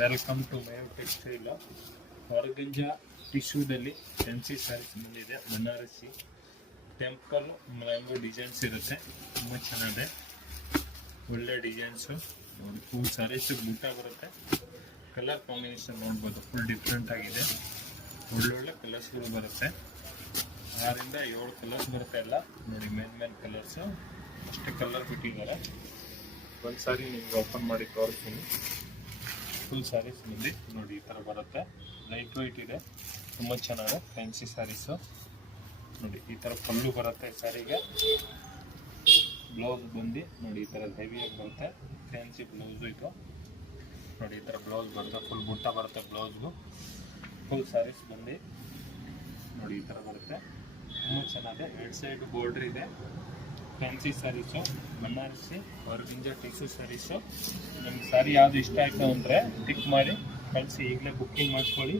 Welcome to my textile. ಹೊರಗಂಜ ಟಿಶ್ಯೂದಲ್ಲಿ fancy saris ಬಂದಿದೆ. ಬನಾರಸಿ ಟೆಂಪಲ್ ಮ್ಯಾಂಗೋ ಡಿಸೈನ್ಸ್ ಇರುತ್ತೆ, ತುಂಬ ಚೆನ್ನಾಗಿದೆ. ಒಳ್ಳೆ ಡಿಸೈನ್ಸು ನೋಡಿ. ಫುಲ್ ಸ್ಯಾರೀಸ್ ಬೂಟ ಬರುತ್ತೆ. ಕಲರ್ ಕಾಂಬಿನೇಷನ್ ನೋಡ್ಬೋದು, ಫುಲ್ ಡಿಫ್ರೆಂಟ್ ಆಗಿದೆ. ಒಳ್ಳೊಳ್ಳೆ ಕಲರ್ಸ್ಗಳು ಬರುತ್ತೆ. 6 ರಿಂದ 7 ಕಲರ್ಸ್ ಬರುತ್ತೆ ಎಲ್ಲ ನೋಡಿ. ಮೇನ್ ಕಲರ್ಸು ಅಷ್ಟೇ ಕಲರ್ ಬಿಟ್ಟಿದ್ದಾರೆ. ಒಂದು ಸಾರಿ ನಿಮ್ಗೆ ಓಪನ್ ಮಾಡಿ ತೋರಿಸ್ತೀನಿ. ಫುಲ್ ಸ್ಯಾರೀಸ್ ಬಂದು ನೋಡಿ ಈ ಥರ ಬರುತ್ತೆ. ಲೈಟ್ ವೈಟ್ ಇದೆ, ತುಂಬ ಚೆನ್ನಾಗಿದೆ. ಫ್ಯಾನ್ಸಿ ಸ್ಯಾರೀಸು ನೋಡಿ. ಈ ಥರ ಪಲ್ಲು ಬರುತ್ತೆ ಸ್ಯಾರಿಗೆ. ಬ್ಲೌಸ್ ಬಂದು ನೋಡಿ ಈ ಥರ ಹೆವಿಯಾಗಿ ಬರುತ್ತೆ. ಫ್ಯಾನ್ಸಿ ಬ್ಲೌಸು ಇದು ನೋಡಿ. ಈ ಥರ ಬ್ಲೌಸ್ ಬರುತ್ತೆ, ಫುಲ್ ಬುಟ್ಟ ಬರುತ್ತೆ ಬ್ಲೌಸ್ಗೂ. ಫುಲ್ ಸ್ಯಾರೀಸ್ ಬಂದು ನೋಡಿ ಈ ಥರ ಬರುತ್ತೆ, ತುಂಬ ಚೆನ್ನಾಗಿದೆ. 2 ಸೈಡ್ ಬಾರ್ಡರ್ ಇದೆ. ಫ್ಯಾನ್ಸಿ ಸ್ಯಾರೀಸು, ಬನಾರಸಿ ಹೊರಗಿಂಜ ಟಿಶ್ಯೂ ಸ್ಯಾರೀಸು. ನಿಮ್ಗೆ ಸ್ಯಾರಿ ಯಾವುದು ಇಷ್ಟ ಆಯಿತು ಅಂದರೆ ಟಿಕ್ ಮಾಡಿ ಕಳಿಸಿ, ಈಗಲೇ ಬುಕ್ಕಿಂಗ್ ಮಾಡಿಸ್ಕೊಳ್ಳಿ.